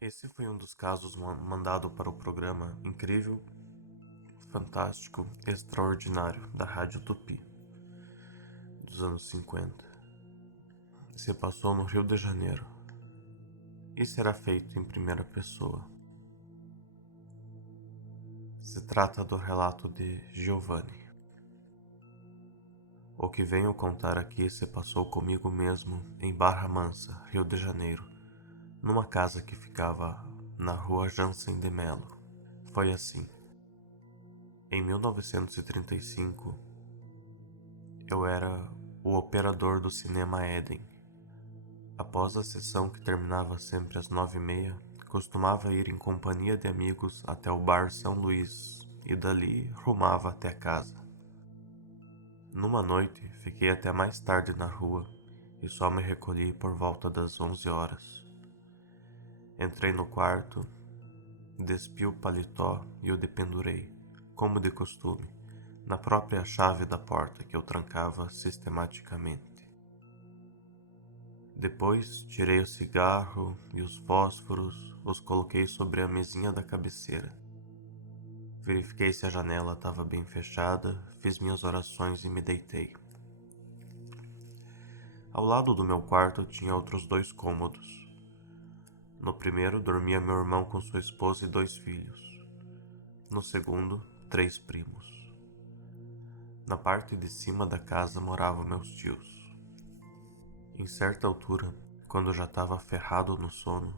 Esse foi um dos casos mandado para o programa Incrível, Fantástico, Extraordinário da Rádio Tupi, dos anos 50. Se passou no Rio de Janeiro e será feito em primeira pessoa. Se trata do relato de Giovanni. O que venho contar aqui se passou comigo mesmo em Barra Mansa, Rio de Janeiro, numa casa que ficava na rua Jansen de Melo. Foi assim. Em 1935, eu era o operador do cinema Éden. Após a sessão, que terminava sempre às 9h30, costumava ir em companhia de amigos até o bar São Luís e dali rumava até casa. Numa noite, fiquei até mais tarde na rua e só me recolhi por volta das 11 horas. Entrei no quarto, despi o paletó e o dependurei, como de costume, na própria chave da porta que eu trancava sistematicamente. Depois tirei o cigarro e os fósforos, os coloquei sobre a mesinha da cabeceira. Verifiquei se a janela estava bem fechada, fiz minhas orações e me deitei. Ao lado do meu quarto tinha outros 2 cômodos. No primeiro dormia meu irmão com sua esposa e 2 filhos. No segundo, 3 primos. Na parte de cima da casa moravam meus tios. Em certa altura, quando já estava ferrado no sono,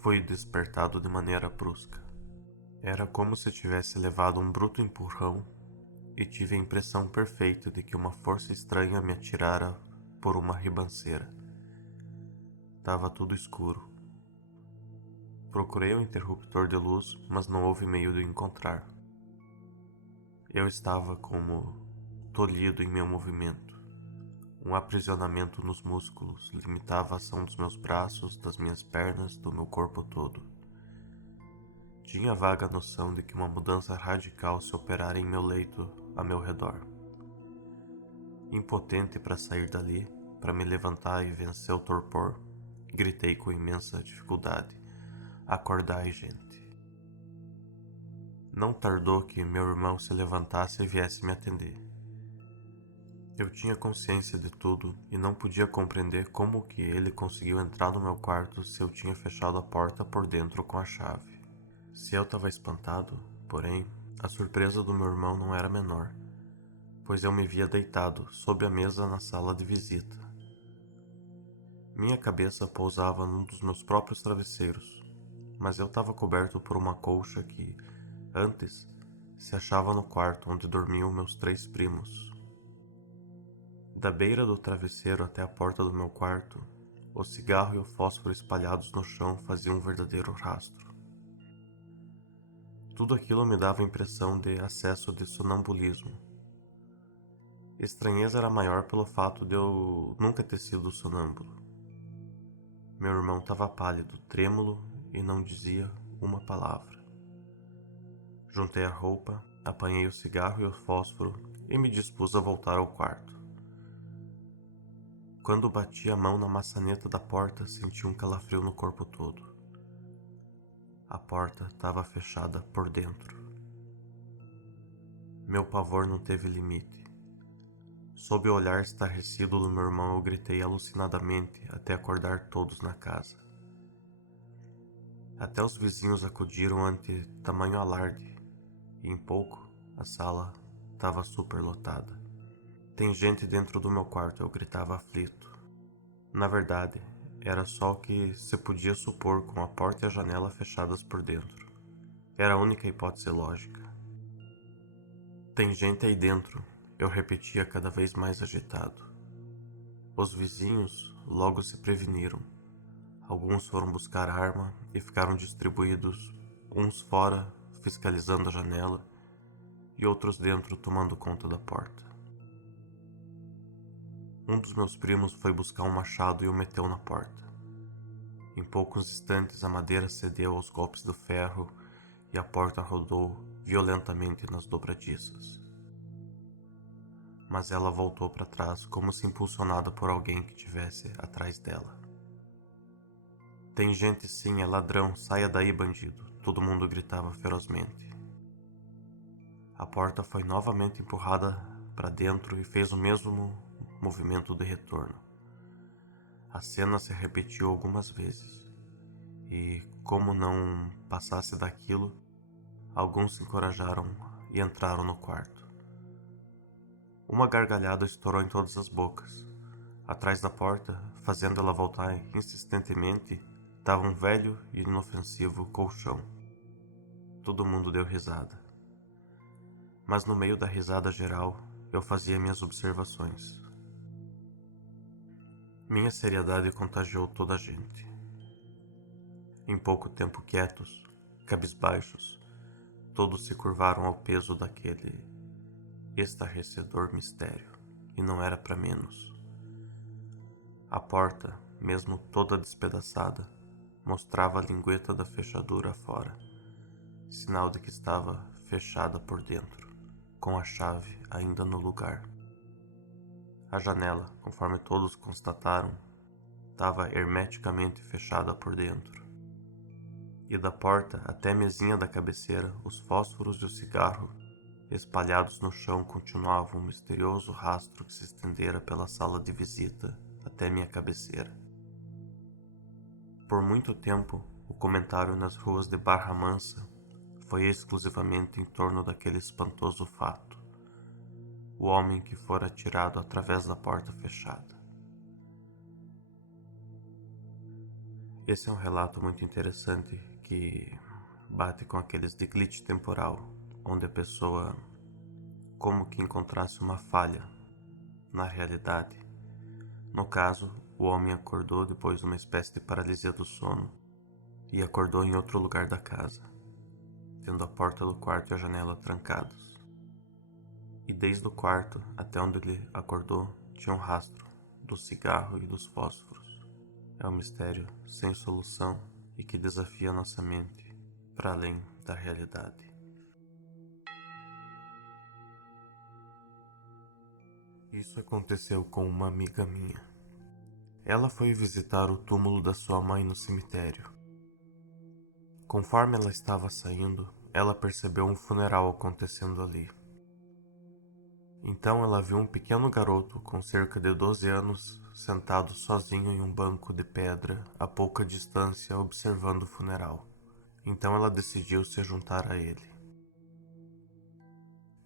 fui despertado de maneira brusca. Era como se tivesse levado um bruto empurrão e tive a impressão perfeita de que uma força estranha me atirara por uma ribanceira. Tava tudo escuro. Procurei o interruptor de luz, mas não houve meio de o encontrar. Eu estava como tolhido em meu movimento. Um aprisionamento nos músculos limitava a ação dos meus braços, das minhas pernas, do meu corpo todo. Tinha vaga noção de que uma mudança radical se operara em meu leito, a meu redor. Impotente para sair dali, para me levantar e vencer o torpor, gritei com imensa dificuldade: "Acordai, gente!" Não tardou que meu irmão se levantasse e viesse me atender. Eu tinha consciência de tudo e não podia compreender como que ele conseguiu entrar no meu quarto se eu tinha fechado a porta por dentro com a chave. Se eu estava espantado, porém, a surpresa do meu irmão não era menor, pois eu me via deitado sob a mesa na sala de visita. Minha cabeça pousava num dos meus próprios travesseiros, mas eu estava coberto por uma colcha que, antes, se achava no quarto onde dormiam meus 3 primos. Da beira do travesseiro até a porta do meu quarto, o cigarro e o fósforo espalhados no chão faziam um verdadeiro rastro. Tudo aquilo me dava a impressão de acesso de sonambulismo. Estranheza era maior pelo fato de eu nunca ter sido sonâmbulo. Meu irmão estava pálido, trêmulo e não dizia uma palavra. Juntei a roupa, apanhei o cigarro e o fósforo e me dispus a voltar ao quarto. Quando bati a mão na maçaneta da porta, senti um calafrio no corpo todo. A porta estava fechada por dentro. Meu pavor não teve limite. Sob o olhar estarrecido do meu irmão, eu gritei alucinadamente até acordar todos na casa. Até os vizinhos acudiram ante tamanho alarde, e em pouco a sala estava superlotada. "Tem gente dentro do meu quarto", eu gritava aflito. Na verdade, era só o que se podia supor com a porta e a janela fechadas por dentro. Era a única hipótese lógica. "Tem gente aí dentro", eu repetia cada vez mais agitado. Os vizinhos logo se preveniram. Alguns foram buscar arma e ficaram distribuídos, uns fora, fiscalizando a janela, e outros dentro, tomando conta da porta. Um dos meus primos foi buscar um machado e o meteu na porta. Em poucos instantes a madeira cedeu aos golpes do ferro e a porta rodou violentamente nas dobradiças. Mas ela voltou para trás como se impulsionada por alguém que tivesse atrás dela. Tem gente sim, é ladrão, saia daí, bandido, todo mundo gritava ferozmente. A porta foi novamente empurrada para dentro e fez o mesmo movimento de retorno. A cena se repetiu algumas vezes, e como não passasse daquilo, alguns se encorajaram e entraram no quarto. Uma gargalhada estourou em todas as bocas. Atrás da porta, fazendo ela voltar insistentemente, estava um velho e inofensivo colchão. Todo mundo deu risada. Mas no meio da risada geral, eu fazia minhas observações. Minha seriedade contagiou toda a gente. Em pouco tempo quietos, cabisbaixos, todos se curvaram ao peso daquele estarrecedor mistério, e não era para menos. A porta, mesmo toda despedaçada, mostrava a lingueta da fechadura fora, sinal de que estava fechada por dentro, com a chave ainda no lugar. A janela, conforme todos constataram, estava hermeticamente fechada por dentro. E da porta até a mesinha da cabeceira, os fósforos e o cigarro espalhados no chão continuavam um misterioso rastro que se estendera pela sala de visita até minha cabeceira. Por muito tempo, o comentário nas ruas de Barra Mansa foi exclusivamente em torno daquele espantoso fato: o homem que fora atirado através da porta fechada. Esse é um relato muito interessante que bate com aqueles de glitch temporal, onde a pessoa como que encontrasse uma falha na realidade. No caso, o homem acordou depois de uma espécie de paralisia do sono e acordou em outro lugar da casa, tendo a porta do quarto e a janela trancados. E desde o quarto até onde ele acordou tinha um rastro do cigarro e dos fósforos. É um mistério sem solução e que desafia nossa mente para além da realidade. Isso aconteceu com uma amiga minha. Ela foi visitar o túmulo da sua mãe no cemitério. Conforme ela estava saindo, ela percebeu um funeral acontecendo ali. Então ela viu um pequeno garoto com cerca de 12 anos sentado sozinho em um banco de pedra a pouca distância observando o funeral. Então ela decidiu se juntar a ele.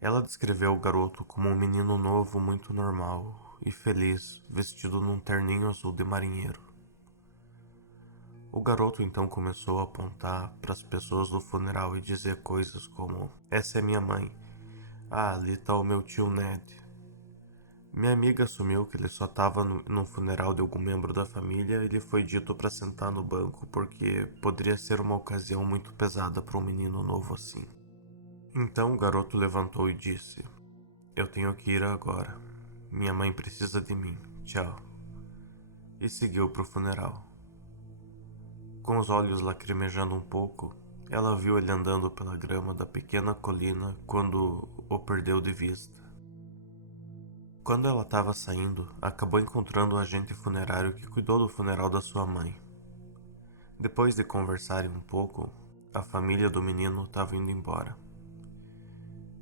Ela descreveu o garoto como um menino novo muito normal e feliz, vestido num terninho azul de marinheiro. O garoto então começou a apontar para as pessoas do funeral e dizer coisas como: "Essa é minha mãe. Ah, ali está o meu tio Ned." Minha amiga assumiu que ele só estava no funeral de algum membro da família e lhe foi dito para sentar no banco porque poderia ser uma ocasião muito pesada para um menino novo assim. Então o garoto levantou e disse: "Eu tenho que ir agora. Minha mãe precisa de mim. Tchau." E seguiu para o funeral. Com os olhos lacrimejando um pouco, ela viu ele andando pela grama da pequena colina quando o perdeu de vista. Quando ela estava saindo, acabou encontrando o agente funerário que cuidou do funeral da sua mãe. Depois de conversarem um pouco, a família do menino estava indo embora.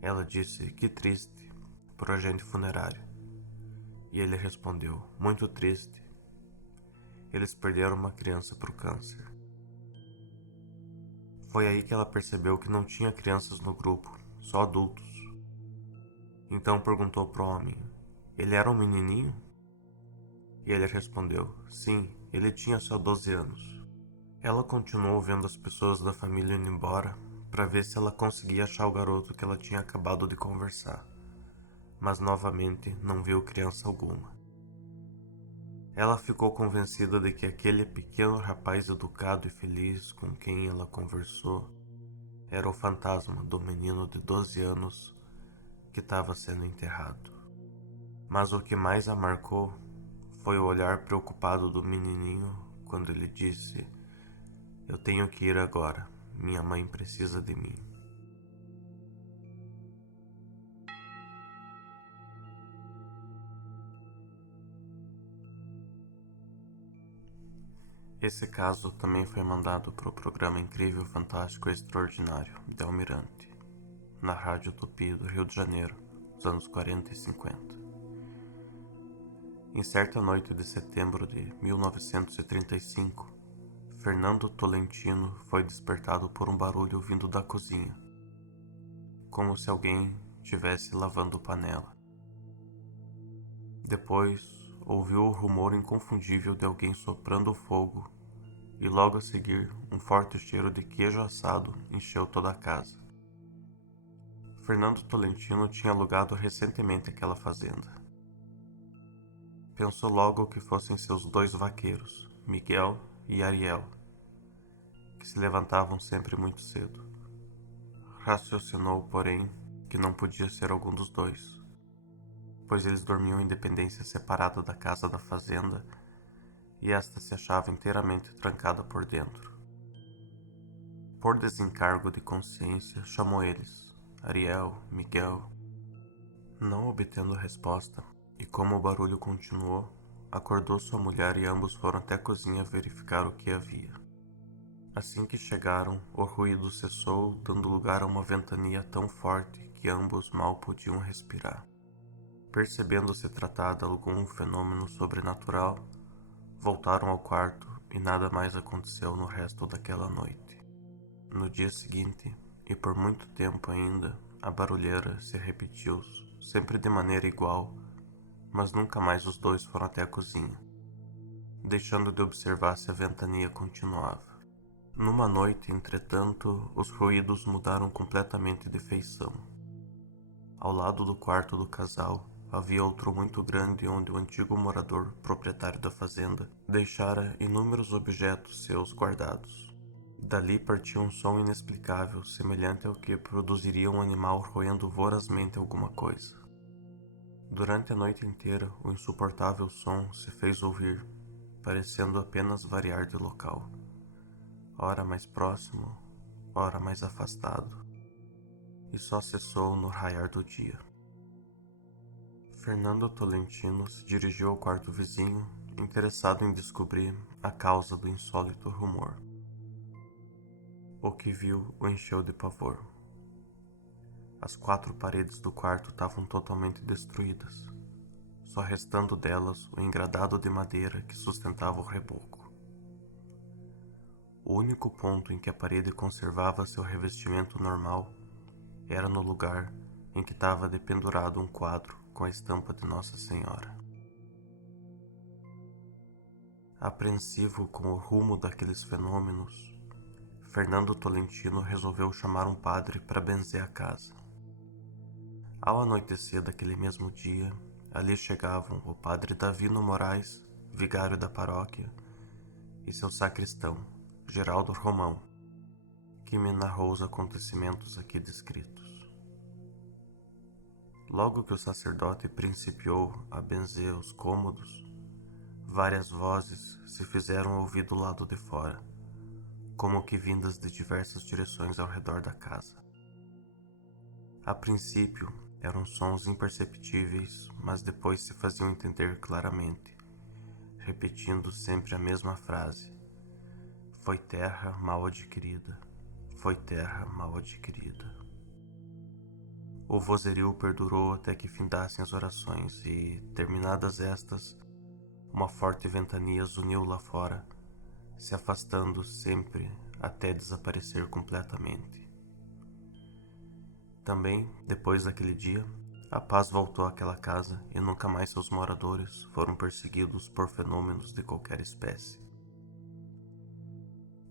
Ela disse que triste para o agente funerário. E ele respondeu: "Muito triste. Eles perderam uma criança para o câncer." Foi aí que ela percebeu que não tinha crianças no grupo, só adultos. Então perguntou pro homem: "Ele era um menininho?" E ele respondeu: "Sim, ele tinha só 12 anos." Ela continuou vendo as pessoas da família indo embora para ver se ela conseguia achar o garoto que ela tinha acabado de conversar, mas novamente não viu criança alguma. Ela ficou convencida de que aquele pequeno rapaz educado e feliz com quem ela conversou era o fantasma do menino de 12 anos que estava sendo enterrado. Mas o que mais a marcou foi o olhar preocupado do menininho quando ele disse: "Eu tenho que ir agora. Minha mãe precisa de mim." Esse caso também foi mandado para o programa Incrível, Fantástico e Extraordinário de Almirante, na Rádio Tupi do Rio de Janeiro, nos anos 40 e 50. Em certa noite de setembro de 1935, Fernando Tolentino foi despertado por um barulho vindo da cozinha, como se alguém estivesse lavando panela. Depois, ouviu o rumor inconfundível de alguém soprando fogo e logo a seguir um forte cheiro de queijo assado encheu toda a casa. Fernando Tolentino tinha alugado recentemente aquela fazenda. Pensou logo que fossem seus 2 vaqueiros, Miguel e Ariel, que se levantavam sempre muito cedo. Raciocinou, porém, que não podia ser algum dos 2, pois eles dormiam em dependência separada da casa da fazenda e esta se achava inteiramente trancada por dentro. Por desencargo de consciência, chamou eles, Ariel, Miguel. Não obtendo resposta, e como o barulho continuou, acordou sua mulher e ambos foram até a cozinha verificar o que havia. Assim que chegaram, o ruído cessou, dando lugar a uma ventania tão forte que ambos mal podiam respirar. Percebendo se tratar de algum fenômeno sobrenatural, voltaram ao quarto e nada mais aconteceu no resto daquela noite. No dia seguinte, e por muito tempo ainda, a barulheira se repetiu, sempre de maneira igual, mas nunca mais os 2 foram até a cozinha, deixando de observar se a ventania continuava. Numa noite, entretanto, os ruídos mudaram completamente de feição. Ao lado do quarto do casal, havia outro muito grande onde o antigo morador, proprietário da fazenda, deixara inúmeros objetos seus guardados. Dali partia um som inexplicável, semelhante ao que produziria um animal roendo vorazmente alguma coisa. Durante a noite inteira, o insuportável som se fez ouvir, parecendo apenas variar de local, ora mais próximo, ora mais afastado, e só cessou no raiar do dia. Fernando Tolentino se dirigiu ao quarto vizinho, interessado em descobrir a causa do insólito rumor. O que viu o encheu de pavor. As 4 paredes do quarto estavam totalmente destruídas, só restando delas o engradado de madeira que sustentava o reboco. O único ponto em que a parede conservava seu revestimento normal era no lugar em que estava dependurado um quadro com a estampa de Nossa Senhora. Apreensivo com o rumo daqueles fenômenos, Fernando Tolentino resolveu chamar um padre para benzer a casa. Ao anoitecer daquele mesmo dia, ali chegavam o padre Davino Moraes, vigário da paróquia, e seu sacristão, Geraldo Romão, que me narrou os acontecimentos aqui descritos. Logo que o sacerdote principiou a benzer os cômodos, várias vozes se fizeram ouvir do lado de fora, como que vindas de diversas direções ao redor da casa. A princípio, eram sons imperceptíveis, mas depois se faziam entender claramente, repetindo sempre a mesma frase: foi terra mal adquirida, foi terra mal adquirida. O vozerio perdurou até que findassem as orações e, terminadas estas, uma forte ventania zuniu lá fora, se afastando sempre até desaparecer completamente. Também, depois daquele dia, a paz voltou àquela casa e nunca mais seus moradores foram perseguidos por fenômenos de qualquer espécie.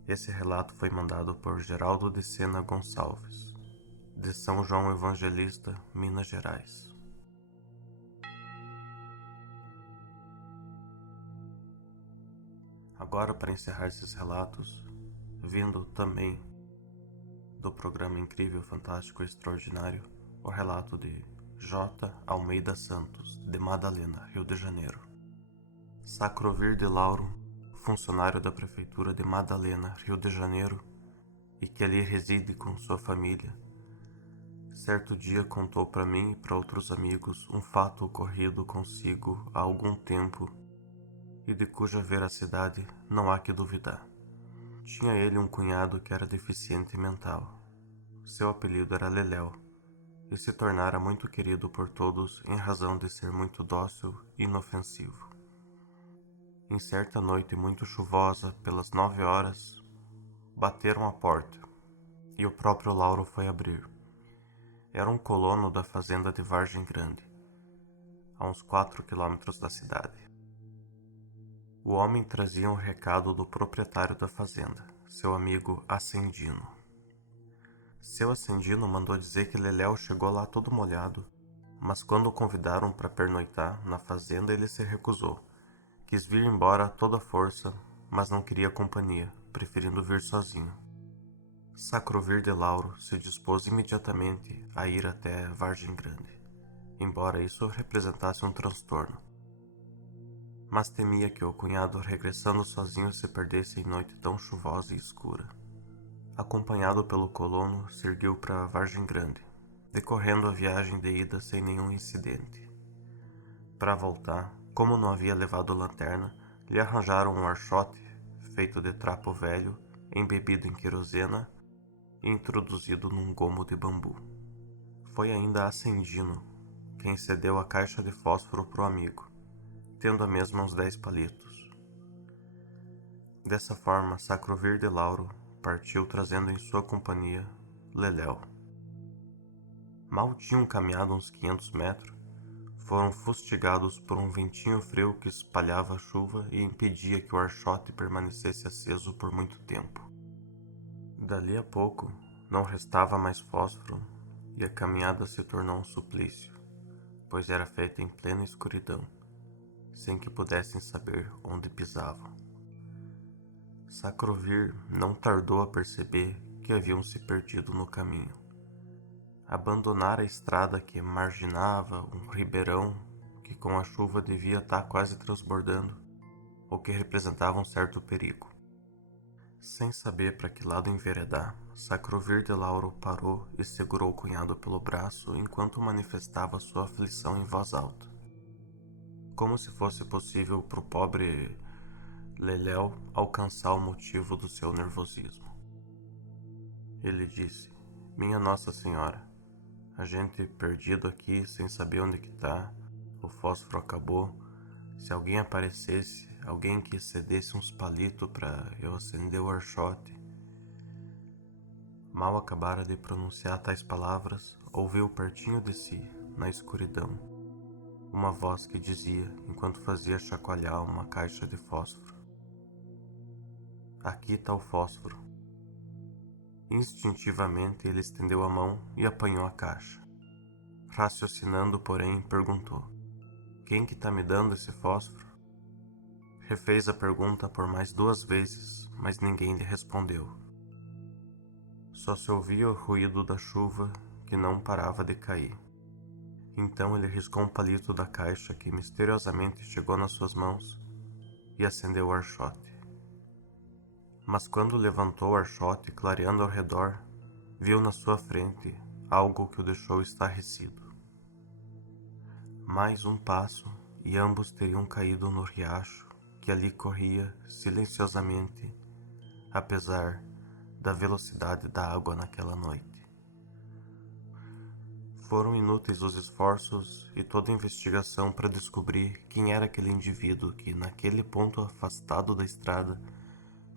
Esse relato foi mandado por Geraldo de Sena Gonçalves, de São João Evangelista, Minas Gerais. Agora, para encerrar esses relatos, vindo também do programa Incrível, Fantástico e Extraordinário, o relato de J. Almeida Santos, de Madalena, Rio de Janeiro. Sacrovir de Lauro, funcionário da Prefeitura de Madalena, Rio de Janeiro, e que ali reside com sua família, certo dia contou para mim e para outros amigos um fato ocorrido consigo há algum tempo e de cuja veracidade não há que duvidar. Tinha ele um cunhado que era deficiente mental. Seu apelido era Leléu, e se tornara muito querido por todos em razão de ser muito dócil e inofensivo. Em certa noite muito chuvosa, pelas 9 horas, bateram à porta, e o próprio Lauro foi abrir. Era um colono da fazenda de Vargem Grande, a uns 4 quilômetros da cidade. O homem trazia um recado do proprietário da fazenda, seu amigo Acendino. Seu Acendino mandou dizer que Leléu chegou lá todo molhado, mas quando o convidaram para pernoitar na fazenda ele se recusou. Quis vir embora a toda força, mas não queria companhia, preferindo vir sozinho. Sacrovir de Lauro se dispôs imediatamente a ir até Vargem Grande, embora isso representasse um transtorno. Mas temia que o cunhado, regressando sozinho, se perdesse em noite tão chuvosa e escura. Acompanhado pelo colono, seguiu para Vargem Grande, decorrendo a viagem de ida sem nenhum incidente. Para voltar, como não havia levado lanterna, lhe arranjaram um archote feito de trapo velho, embebido em querosena e introduzido num gomo de bambu. Foi ainda Acendino quem cedeu a caixa de fósforo pro amigo, tendo a mesma uns 10 palitos. Dessa forma, Sacrovir de Lauro partiu trazendo em sua companhia Leléu. Mal tinham caminhado uns 500 metros, foram fustigados por um ventinho frio que espalhava a chuva e impedia que o archote permanecesse aceso por muito tempo. Dali a pouco, não restava mais fósforo e a caminhada se tornou um suplício, pois era feita em plena escuridão, sem que pudessem saber onde pisavam. Sacrovir não tardou a perceber que haviam se perdido no caminho. Abandonara a estrada que marginava um ribeirão que com a chuva devia estar quase transbordando, o que representava um certo perigo. Sem saber para que lado enveredar, Sacrovir de Lauro parou e segurou o cunhado pelo braço enquanto manifestava sua aflição em voz alta. Como se fosse possível para o pobre Leléu alcançar o motivo do seu nervosismo. Ele disse: "Minha Nossa Senhora, a gente perdido aqui sem saber onde que tá, o fósforo acabou. Se alguém aparecesse, alguém que cedesse uns palitos para eu acender o archote." Mal acabara de pronunciar tais palavras, ouviu pertinho de si, na escuridão, uma voz que dizia, enquanto fazia chacoalhar uma caixa de fósforo: "Aqui está o fósforo." Instintivamente ele estendeu a mão e apanhou a caixa. Raciocinando, porém, perguntou: "Quem que tá me dando esse fósforo?" Refez a pergunta por mais 2 vezes, mas ninguém lhe respondeu. Só se ouvia o ruído da chuva que não parava de cair. Então ele riscou um palito da caixa que misteriosamente chegou nas suas mãos e acendeu o archote. Mas quando levantou o archote, clareando ao redor, viu na sua frente algo que o deixou estarrecido. Mais um passo e ambos teriam caído no riacho que ali corria silenciosamente, apesar da velocidade da água naquela noite. Foram inúteis os esforços e toda a investigação para descobrir quem era aquele indivíduo que, naquele ponto afastado da estrada,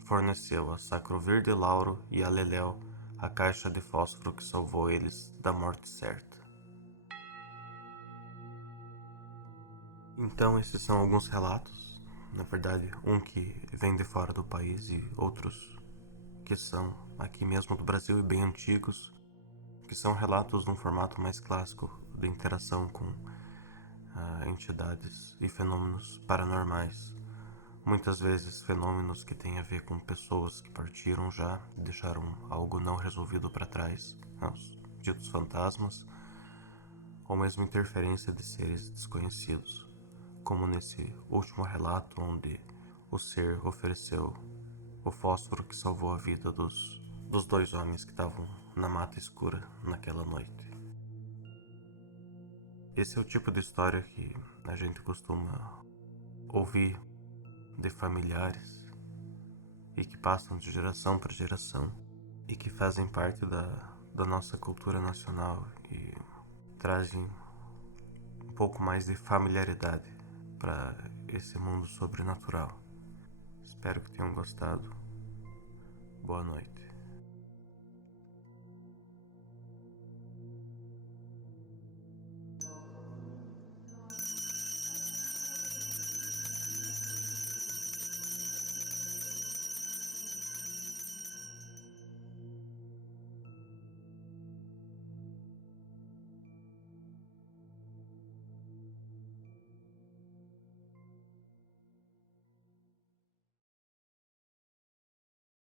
forneceu a Sacrovir de Lauro e a Leléu a caixa de fósforo que salvou eles da morte certa. Então esses são alguns relatos, na verdade um que vem de fora do país e outros que são aqui mesmo do Brasil e bem antigos, que são relatos num formato mais clássico de interação com entidades e fenômenos paranormais. Muitas vezes fenômenos que têm a ver com pessoas que partiram já, deixaram algo não resolvido para trás, os ditos fantasmas, ou mesmo interferência de seres desconhecidos, como nesse último relato onde o ser ofereceu o fósforo que salvou a vida dos 2 homens que estavam na mata escura naquela noite. Esse é o tipo de história que a gente costuma ouvir de familiares e que passam de geração para geração e que fazem parte da nossa cultura nacional e trazem um pouco mais de familiaridade para esse mundo sobrenatural. Espero que tenham gostado. Boa noite.